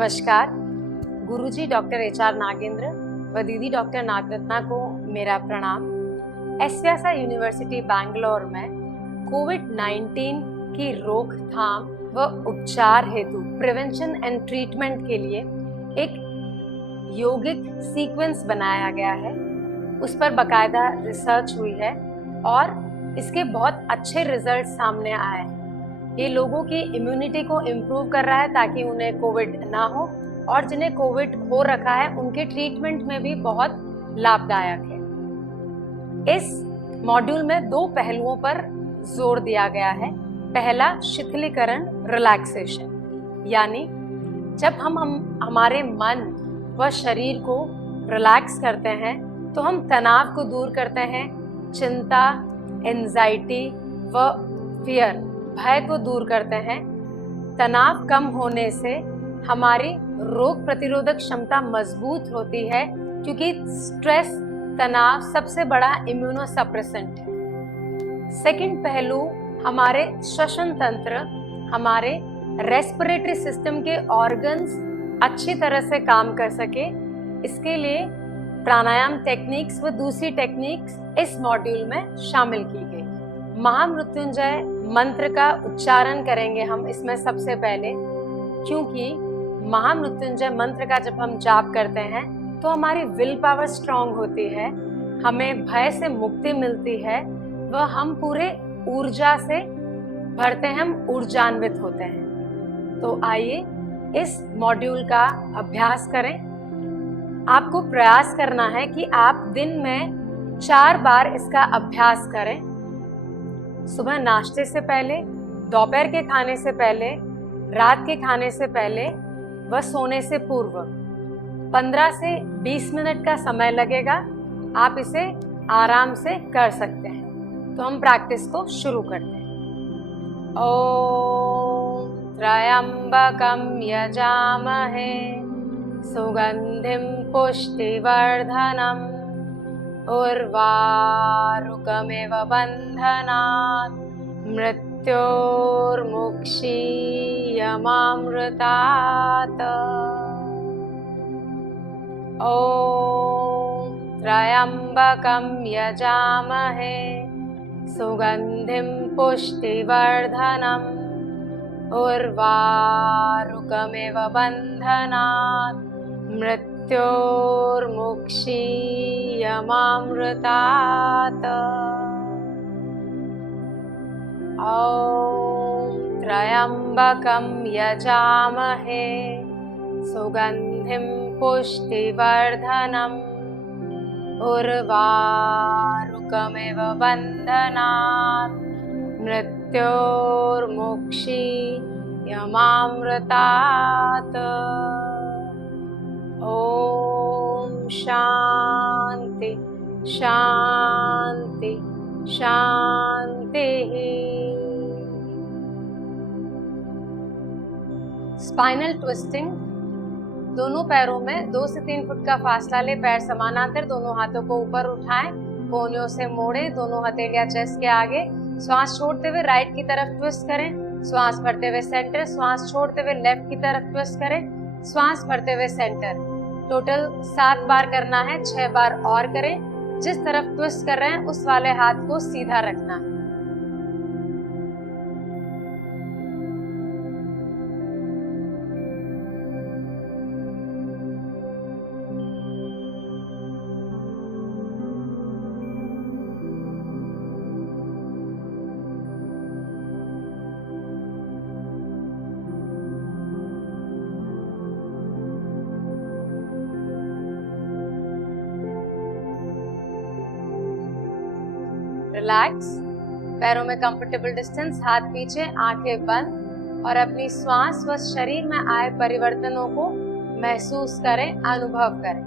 नमस्कार। गुरुजी doctor HR. Nagendra व दीदी डॉक्टर नागरत्ना को मेरा प्रणाम। एसव्यासा यूनिवर्सिटी बैंगलोर में कोविड-19 की रोकथाम व उपचार हेतु प्रिवेंशन एंड ट्रीटमेंट के लिए एक योगिक सीक्वेंस बनाया गया है। उस पर बाकायदा रिसर्च हुई है और इसके बहुत अच्छे रिजल्ट सामने आए हैं। ये लोगों की इम्यूनिटी को इम्प्रूव कर रहा है ताकि उन्हें कोविड ना हो, और जिन्हें कोविड हो रखा है उनके ट्रीटमेंट में भी बहुत लाभदायक है। इस मॉड्यूल में दो पहलुओं पर जोर दिया गया है। पहला, शिथिलीकरण रिलैक्सेशन, यानी जब हम हमारे मन व शरीर को रिलैक्स करते हैं तो हम तनाव को दूर करते हैं, चिंता, एंजाइटी व फियर, भय को दूर करते हैं। तनाव कम होने से हमारी रोग प्रतिरोधक क्षमता मजबूत होती है, क्योंकि स्ट्रेस, तनाव सबसे बड़ा इम्यूनो सप्रेसेंट है। सेकंड पहलू, हमारे श्वसन तंत्र, हमारे रेस्पिरेटरी सिस्टम के ऑर्गन्स अच्छी तरह से काम कर सके, इसके लिए प्राणायाम टेक्निक्स व दूसरी टेक्निक्स इस मॉड्यूल में शामिल की गई। महामृत्युंजय मंत्र का उच्चारण करेंगे हम इसमें सबसे पहले, क्योंकि महामृत्युंजय मंत्र का जब हम जाप करते हैं तो हमारी विल पावर स्ट्रांग होती है, हमें भय से मुक्ति मिलती है व हम पूरे ऊर्जा से भरते हैं, हम ऊर्जान्वित होते हैं। तो आइए इस मॉड्यूल का अभ्यास करें। आपको प्रयास करना है कि आप दिन में 4 बार इसका अभ्यास करें। सुबह नाश्ते से पहले, दोपहर के खाने से पहले, रात के खाने से पहले व सोने से पूर्व। 15 से 20 मिनट का समय लगेगा, आप इसे आराम से कर सकते हैं। तो हम प्रैक्टिस को शुरू करते हैं। ओम त्र्यंबकं यजामहे सुगंधिं पुष्टिवर्धनम् उर्वारुकमिव बन्धनात् मृत्योर्मुक्षीयमामृतात्। ॐ त्र्यंबकं यजामहे सुगंधिं पुष्टिवर्धनम् उर्वारुकमिव बन्धनात् मृत्योर्मुक्षीयमामृतात्। ॐ त्र्यंबकं यजामहे सुगंधिं पुष्टिवर्धनम् उर्वारुकमिव बन्धनात् मृत्योर्मुक्षीयमामृतात्। ओम शांति शांति शांति। Spinal twisting. दोनों पैरों में 2 से 3 फुट का फासला ले, पैर समानांतर, दोनों हाथों को ऊपर उठाएं, कोहनियों से मोड़ें, दोनों हथेलियां चेस्ट के आगे। श्वास छोड़ते हुए राइट की तरफ ट्विस्ट करें, श्वास भरते हुए सेंटर, श्वास छोड़ते हुए लेफ्ट की तरफ ट्विस्ट करें, श्वास भरते हुए सेंटर। टोटल 7 बार करना है, 6 बार और करें। जिस तरफ ट्विस्ट कर रहे हैं उस वाले हाथ को सीधा रखना है। रिलैक्स, पैरों में कंफर्टेबल डिस्टेंस, हाथ पीछे, आंखें बंद, और अपनी श्वास व शरीर में आए परिवर्तनों को महसूस करें, अनुभव करें।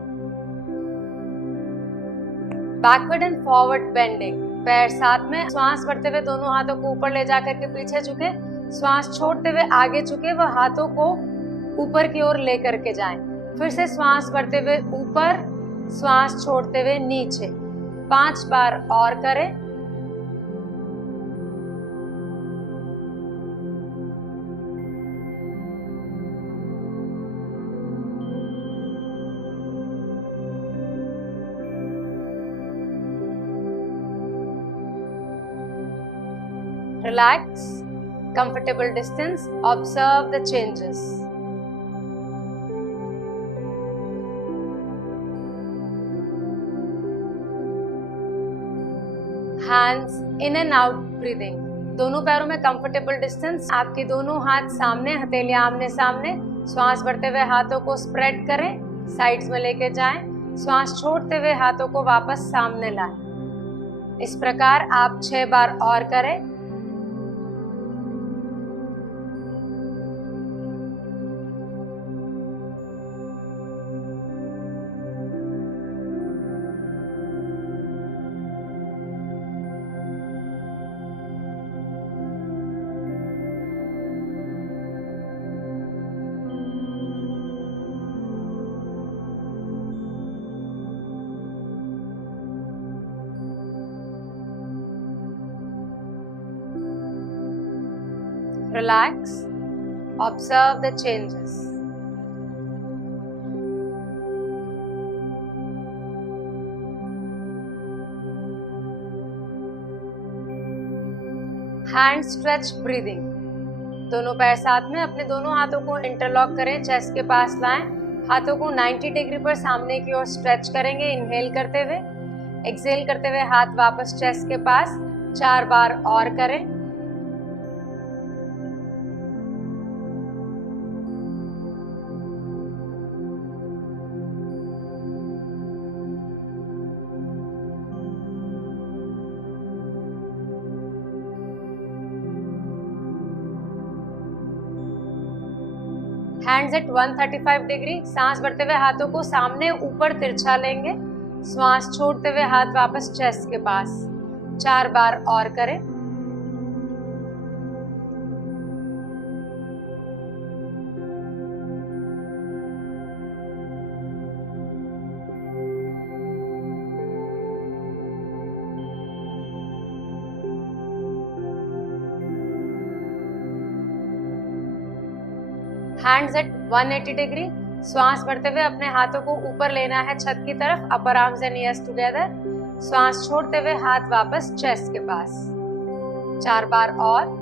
बैकवर्ड एंड फॉरवर्ड बेंडिंग, पैर साथ में, श्वास भरते हुए दोनों हाथों को ऊपर ले जाकर के पीछे झुके, श्वास छोड़ते हुए आगे झुके व हाथों को ऊपर की ओर लेकर के जाएं। फिर से श्वास भरते हुए ऊपर, श्वास छोड़ते हुए नीचे। 5 बार और करें। Relax, comfortable distance, observe the changes. Hands in and out breathing. दोनों पैरों में कंफर्टेबल डिस्टेंस, आपके दोनों हाथ सामने, हथेलियां आमने सामने। श्वास भरते हुए हाथों को स्प्रेड करें, साइड्स में लेके जाएं। श्वास छोड़ते हुए हाथों को वापस सामने लाएं। इस प्रकार आप 6 बार और करें। Relax, observe the changes. Hand stretch breathing. दोनों पैर साथ में, अपने दोनों हाथों को इंटरलॉक करें, चेस्ट के पास लाएं। हाथों को 90 डिग्री पर सामने की ओर स्ट्रेच करेंगे इनहेल करते हुए। एक्सहेल करते हुए हाथ वापस चेस्ट के पास। 4 बार और करें। Hands eight 135 degree. सांस भरते हुए हाथों को सामने ऊपर तिरछा लेंगे। श्वास छोड़ते हुए हाथ वापस चेस्ट के पास। 4 बार और करें। Hands eight 180 degree. श्वास भरते हुए अपने हाथों को ऊपर लेना है छत की तरफ, अपर आर्म्स एंड ईयर्स टुगेदर। श्वास छोड़ते हुए हाथ वापस चेस्ट के पास। 4 बार और।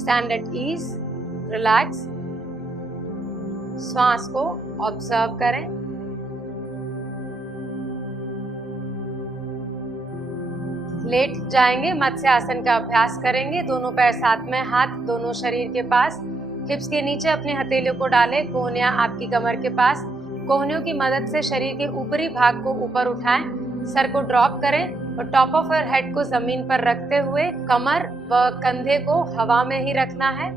Stand at ease, relax, श्वास को ऑब्जर्व करें। लेट जाएंगे, मत्स्य आसन का अभ्यास करेंगे। दोनों पैर साथ में, हाथ दोनों शरीर के पास। हिप्स के नीचे अपनी हथेलियों को डालें, कोहनियां आपकी कमर के पास। कोहनियों की मदद से शरीर के ऊपरी भाग को ऊपर उठाएं, सर को ड्रॉप करें और टॉप ऑफ योर हेड को जमीन पर रखते हुए कमर व कंधे को हवा में ही रखना है।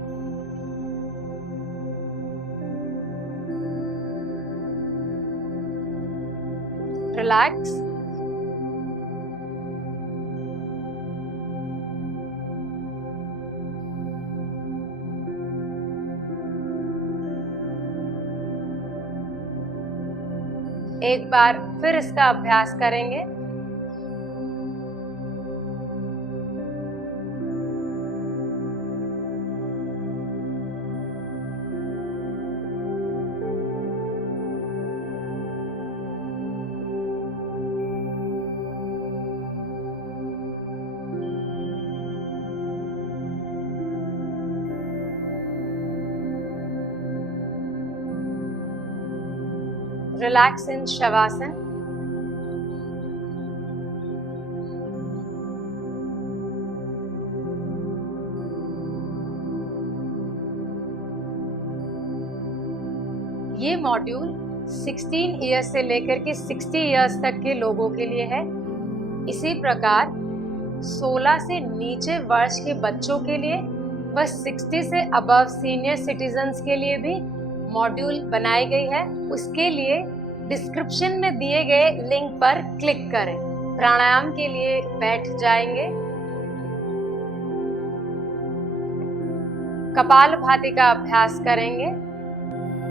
रिलैक्स। एक बार फिर इसका अभ्यास करेंगे। Relax in Shavasana. ये मॉड्यूल 16 ईयर्स से लेकर के 60 ईयर्स तक के लोगों के लिए है। इसी प्रकार 16 से नीचे वर्ष के बच्चों के लिए व 60 से अबव सीनियर सिटीजन्स के लिए भी मॉड्यूल बनाई गई है। उसके लिए डिस्क्रिप्शन में दिए गए लिंक पर क्लिक करें। प्राणायाम के लिए बैठ जाएंगे। कपालभाति का अभ्यास करेंगे।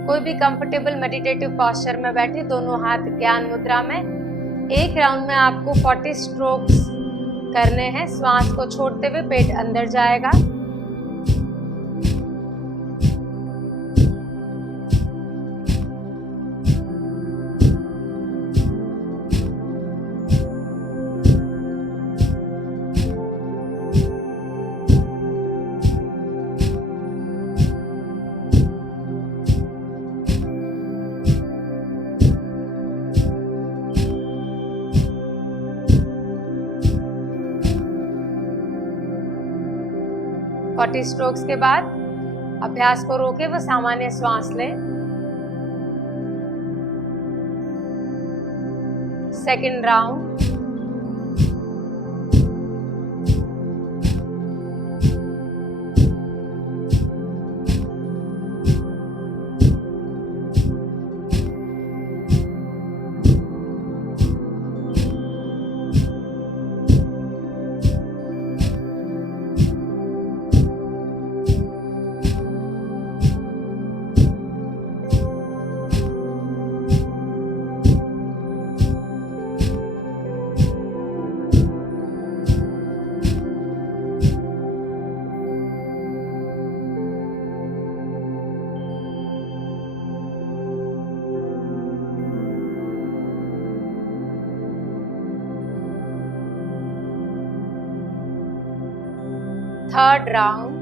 कोई भी कंफर्टेबल मेडिटेटिव पोस्चर में बैठे, दोनों हाथ ज्ञान मुद्रा में। एक राउंड में आपको 40 स्ट्रोक्स करने हैं। श्वास को छोड़ते हुए पेट अंदर जाएगा। फोर्टी स्ट्रोक्स के बाद अभ्यास को रोके व सामान्य श्वास लें। Second round. Third round.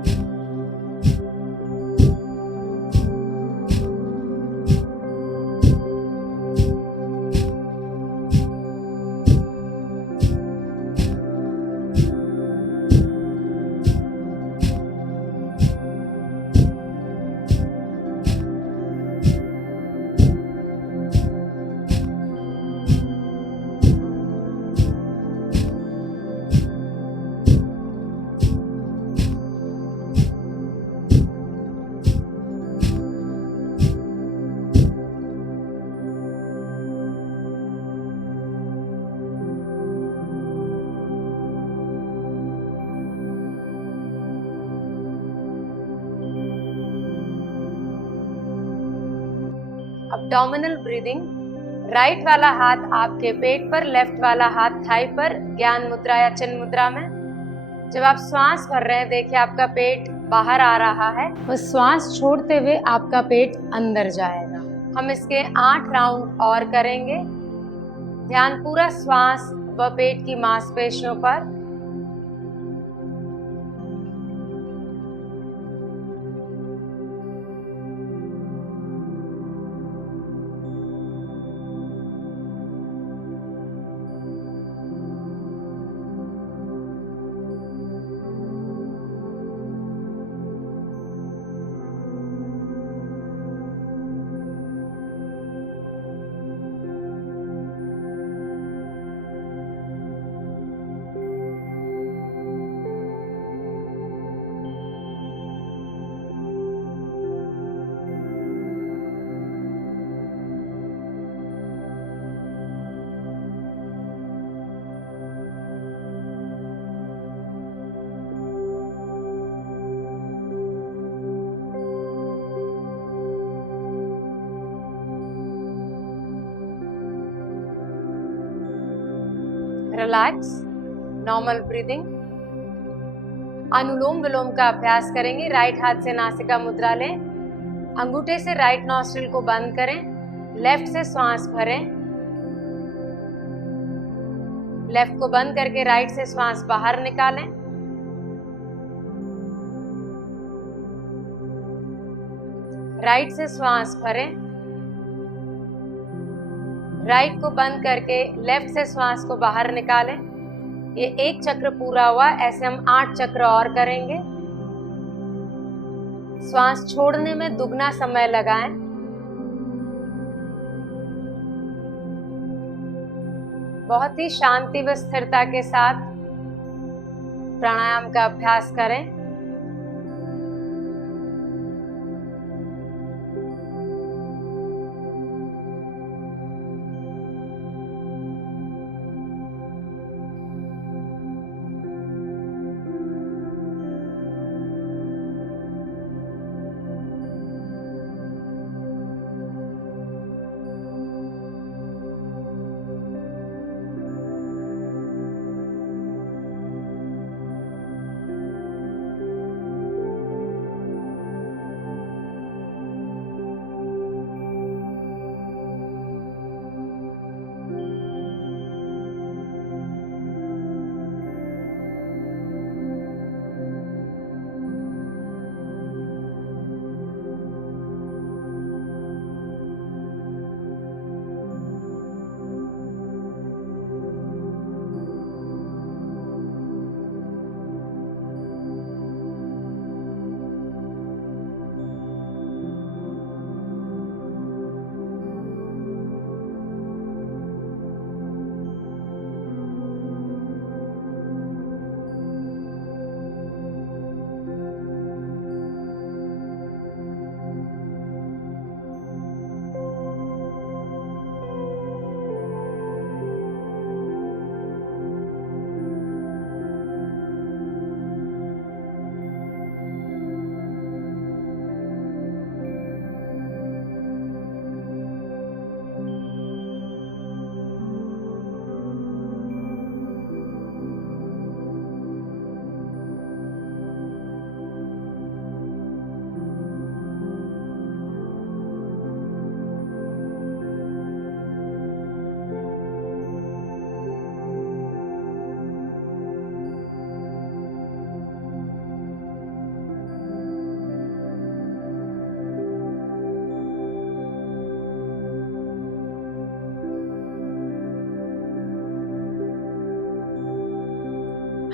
Abdominal breathing. Right वाला हाथ आपके पेट पर, लेफ्ट वाला हाथ थाई पर, ज्ञान मुद्रा या चिन्ह मुद्रा में। जब आप श्वास भर रहे हैं, देखिए आपका पेट बाहर आ रहा है, उस श्वास छोड़ते हुए आपका पेट अंदर जाएगा। हम इसके 8 राउंड और करेंगे। ध्यान पूरा श्वास व पेट की मांसपेशियों पर। Relax, normal breathing. Anulom Vilom का अभ्यास करेंगे। राइट हाथ से नासिका मुद्रा लें, अंगूठे से राइट नॉस्ट्रिल को बंद करें, लेफ्ट से श्वास भरें, लेफ्ट को बंद करके राइट से श्वास बाहर निकालें। राइट से श्वास भरें, राइट को बंद करके लेफ्ट से श्वास को बाहर निकालें। ये 1 चक्र पूरा हुआ। ऐसे हम 8 चक्र और करेंगे। श्वास छोड़ने में दुगना समय लगाएं। बहुत ही शांति व स्थिरता के साथ प्राणायाम का अभ्यास करें।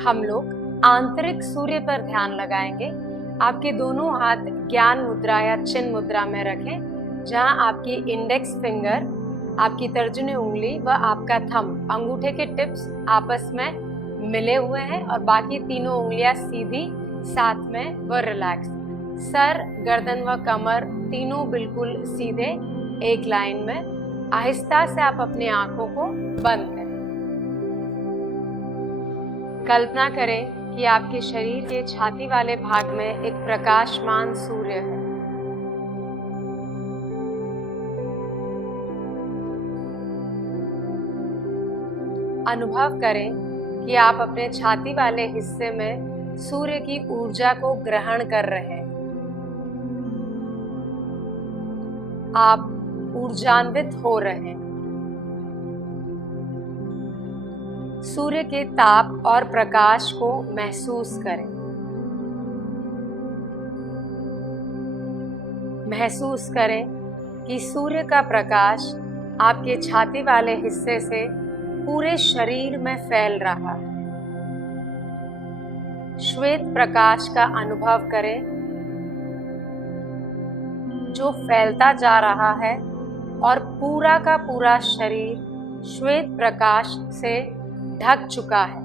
हम लोग आंतरिक सूर्य पर ध्यान लगाएंगे। आपके दोनों हाथ ज्ञान मुद्रा या चिन्ह मुद्रा में रखें, जहां आपकी इंडेक्स फिंगर, आपकी तर्जनी उंगली व आपका थंब, अंगूठे के टिप्स आपस में मिले हुए हैं और बाकी तीनों उंगलियां सीधी साथ में व रिलैक्स। सर, गर्दन व कमर तीनों बिल्कुल सीधे एक लाइन में। आहिस्ता से आप अपनी आंखों को बंद करें। कल्पना करें कि आपके शरीर के छाती वाले भाग में एक प्रकाशमान सूर्य है। अनुभव करें कि आप अपने छाती वाले हिस्से में सूर्य की ऊर्जा को ग्रहण कर रहे हैं। आप ऊर्जान्वित हो रहे हैं। सूर्य के ताप और प्रकाश को महसूस करें। महसूस करें कि सूर्य का प्रकाश आपके छाती वाले हिस्से से पूरे शरीर में फैल रहा है। श्वेत प्रकाश का अनुभव करें जो फैलता जा रहा है और पूरा का पूरा शरीर श्वेत प्रकाश से ढक चुका है।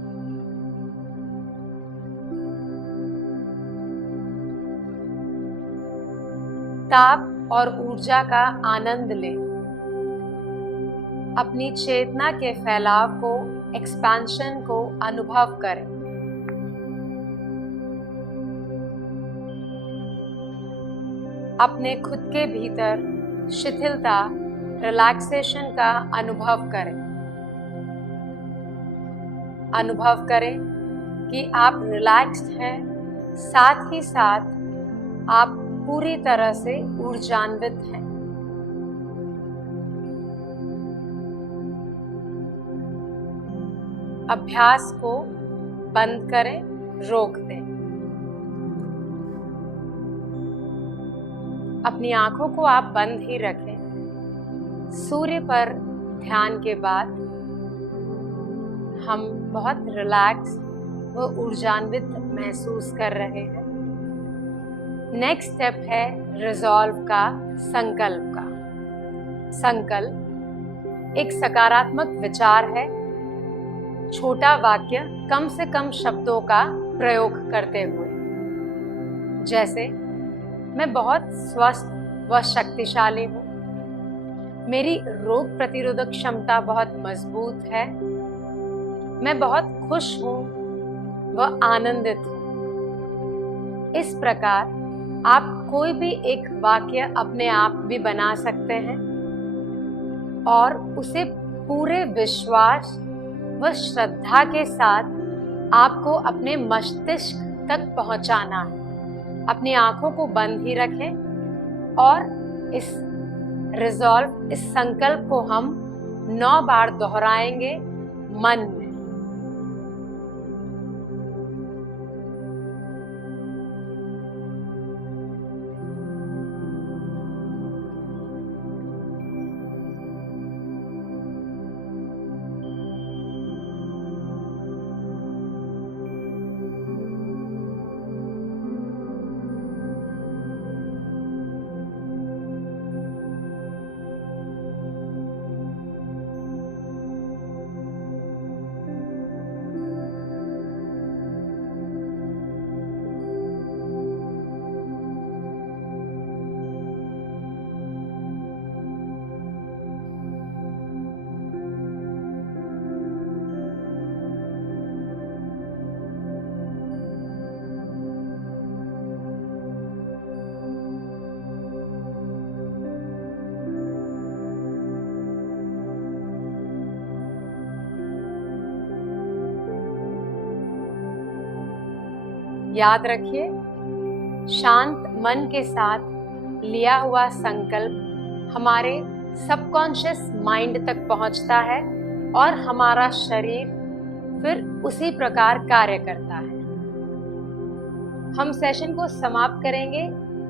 ताप और ऊर्जा का आनंद लें। अपनी चेतना के फैलाव को, एक्सपेंशन को अनुभव करें। अपने खुद के भीतर शिथिलता, रिलैक्सेशन का अनुभव करें। अनुभव करें कि आप रिलैक्स्ड हैं, साथ ही साथ आप पूरी तरह से ऊर्जान्वित हैं। अभ्यास को बंद करें, रोक दें। अपनी आंखों को आप बंद ही रखें। सूर्य पर ध्यान के बाद हम बहुत रिलैक्स व ऊर्जान्वित महसूस कर रहे हैं। नेक्स्ट स्टेप है रिजॉल्व का, संकल्प का। संकल्प एक सकारात्मक विचार है, छोटा वाक्य कम से कम शब्दों का प्रयोग करते हुए, जैसे मैं बहुत स्वस्थ व शक्तिशाली हूँ, मेरी रोग प्रतिरोधक क्षमता बहुत मजबूत है, मैं बहुत खुश हूँ व आनंदित हूँ। इस प्रकार आप कोई भी एक वाक्य अपने आप भी बना सकते हैं और उसे पूरे विश्वास व श्रद्धा के साथ आपको अपने मस्तिष्क तक पहुंचाना है। अपनी आंखों को बंद ही रखें और इस रिजॉल्व, इस संकल्प को हम 9 बार दोहराएंगे मन में। याद रखिए, शांत मन के साथ लिया हुआ संकल्प हमारे सबकॉन्शियस माइंड तक पहुंचता है और हमारा शरीर फिर उसी प्रकार कार्य करता है। हम सेशन को समाप्त करेंगे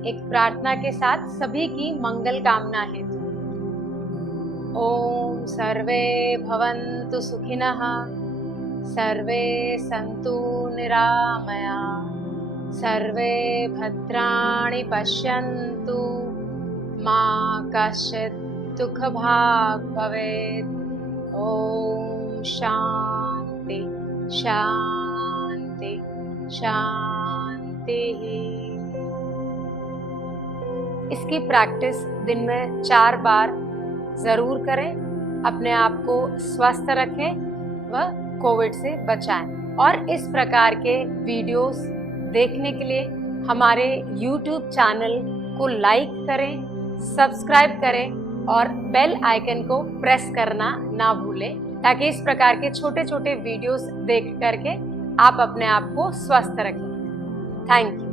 एक प्रार्थना के साथ, सभी की मंगल कामना हेतु। ओम सर्वे भवन्तु सुखिनः, सर्वे सन्तु निरामया, सर्वे भद्राणि पश्यन्तु, मा कश्चित् दुःखभाग् भवेत्। ओम शांति शांति शांति। इसकी प्रैक्टिस दिन में 4 बार जरूर करें। अपने आप को स्वस्थ रखें व कोविड से बचाएं। और इस प्रकार के वीडियोस देखने के लिए हमारे YouTube चैनल को लाइक करें, सब्सक्राइब करें और बेल आइकन को प्रेस करना ना भूलें, ताकि इस प्रकार के छोटे छोटे वीडियोस देख करके आप अपने आप को स्वस्थ रखें। Thank you.